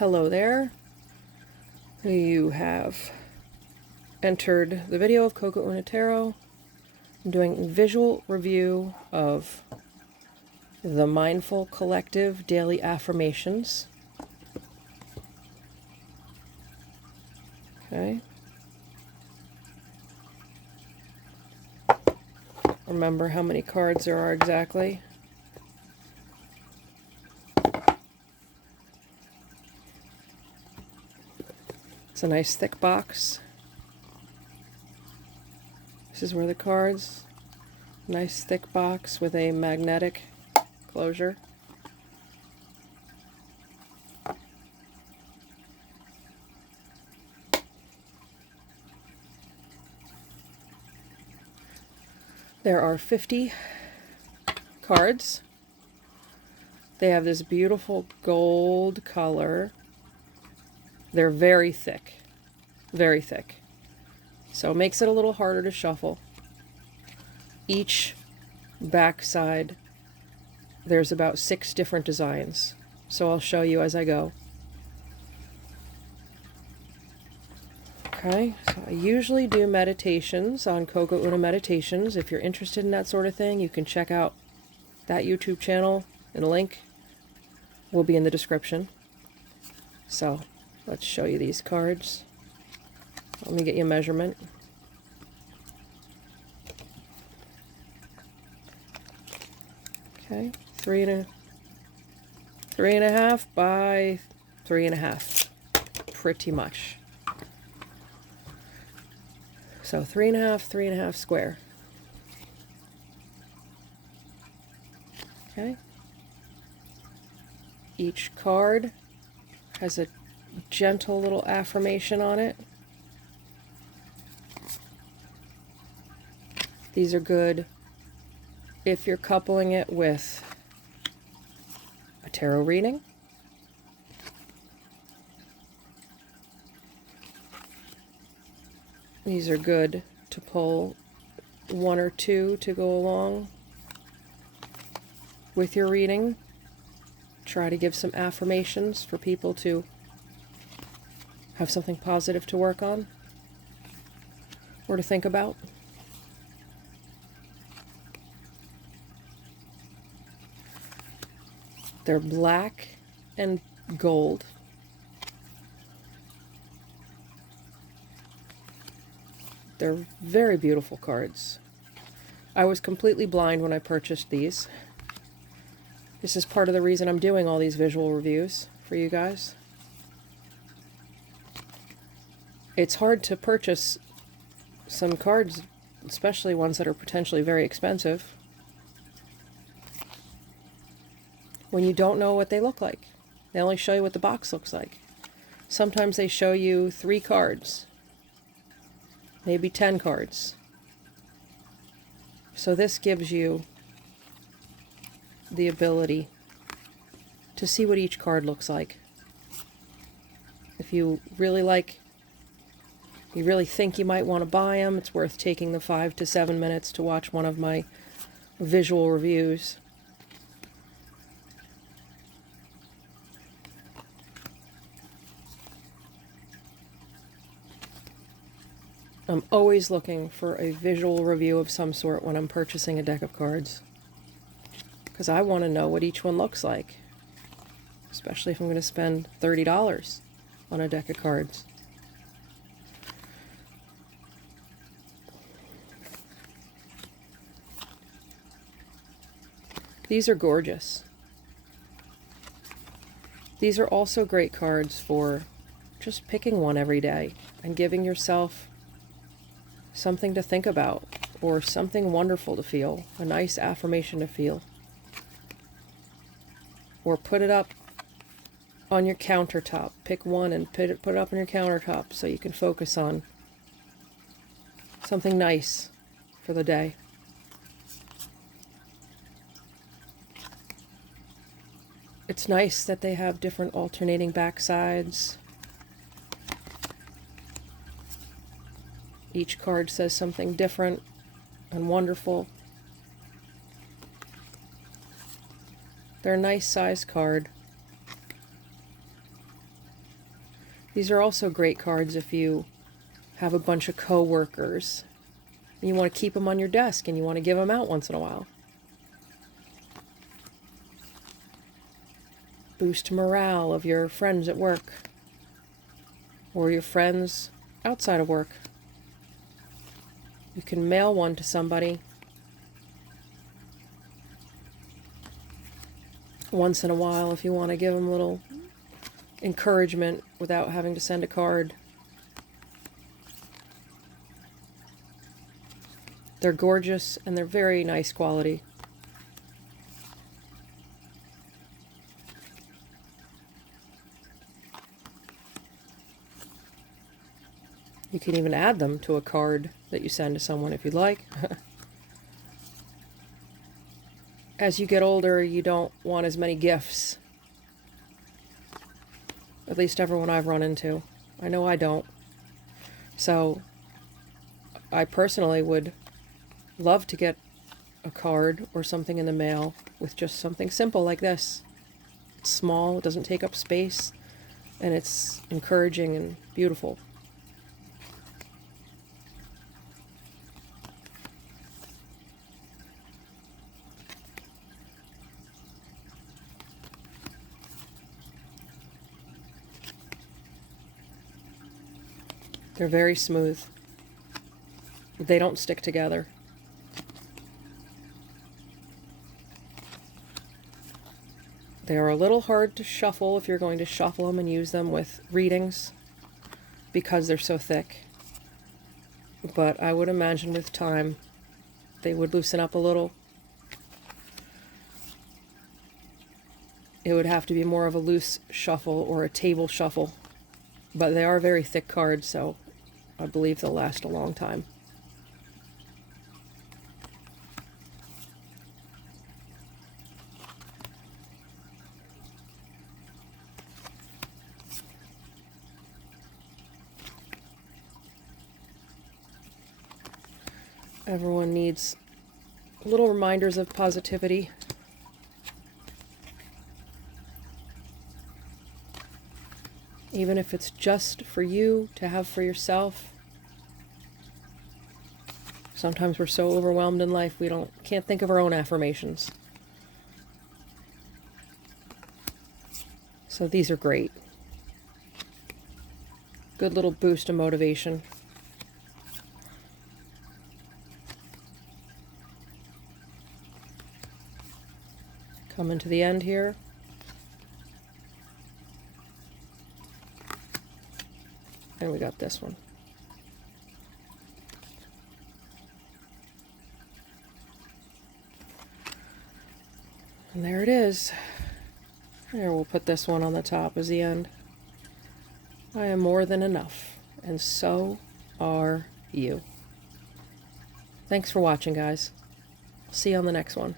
Hello there. You have entered the video of Koko Una Tarot. I'm doing a visual review of the Mindful Collective Daily Affirmations. Okay. Remember how many cards there are exactly. It's a nice thick box. This is where the cards, nice thick box with a magnetic closure. There are 50 cards. They have this beautiful gold color. They're very thick, very thick. So it makes it a little harder to shuffle. Each backside, there's about 6 different designs. So I'll show you as I go. Okay, so I usually do meditations on Koko Una Meditations. If you're interested in that sort of thing, you can check out that YouTube channel, and a link will be in the description. So let's show you these cards. Let me get you a measurement. Okay, 3.5 by 3.5, pretty much. So 3.5 square. Okay. Each card has a gentle little affirmation on it. These are good if you're coupling it with a tarot reading. These are good to pull 1 or 2 to go along with your reading. Try to give some affirmations for people to have something positive to work on or to think about. They're black and gold. They're very beautiful cards. I was completely blind when I purchased these. This is part of the reason I'm doing all these visual reviews for you guys. It's hard to purchase some cards, especially ones that are potentially very expensive, when you don't know what they look like. They only show you what the box looks like. Sometimes they show you 3 cards, maybe 10 cards. So this gives you the ability to see what each card looks like. If you really think you might want to buy them, it's worth taking the 5 to 7 minutes to watch one of my visual reviews. I'm always looking for a visual review of some sort when I'm purchasing a deck of cards, because I want to know what each one looks like, especially if I'm going to spend $30 on a deck of cards. These are gorgeous. These are also great cards for just picking one every day and giving yourself something to think about or something wonderful to feel, a nice affirmation to feel. Or put it up on your countertop. Pick one and put it up on your countertop so you can focus on something nice for the day. It's nice that they have different alternating backsides. Each card says something different and wonderful. They're a nice size card. These are also great cards if you have a bunch of co-workers. You want to keep them on your desk and you want to give them out once in a while. Boost morale of your friends at work or your friends outside of work. You can mail one to somebody once in a while if you want to give them a little encouragement without having to send a card. They're gorgeous and they're very nice quality. You can even add them to a card that you send to someone if you'd like. As you get older, you don't want as many gifts. At least everyone I've run into. I know I don't. So, I personally would love to get a card or something in the mail with just something simple like this. It's small, it doesn't take up space, and it's encouraging and beautiful. They're very smooth. They don't stick together. They are a little hard to shuffle if you're going to shuffle them and use them with readings because they're so thick. But I would imagine with time they would loosen up a little. It would have to be more of a loose shuffle or a table shuffle. But they are very thick cards, so I believe they'll last a long time. Everyone needs little reminders of positivity. Even if it's just for you to have for yourself. Sometimes we're so overwhelmed in life we can't think of our own affirmations. So these are great. Good little boost of motivation. Coming to the end here. And we got this one. And there it is. There, we'll put this one on the top as the end. I am more than enough, and so are you. Thanks for watching, guys. See you on the next one.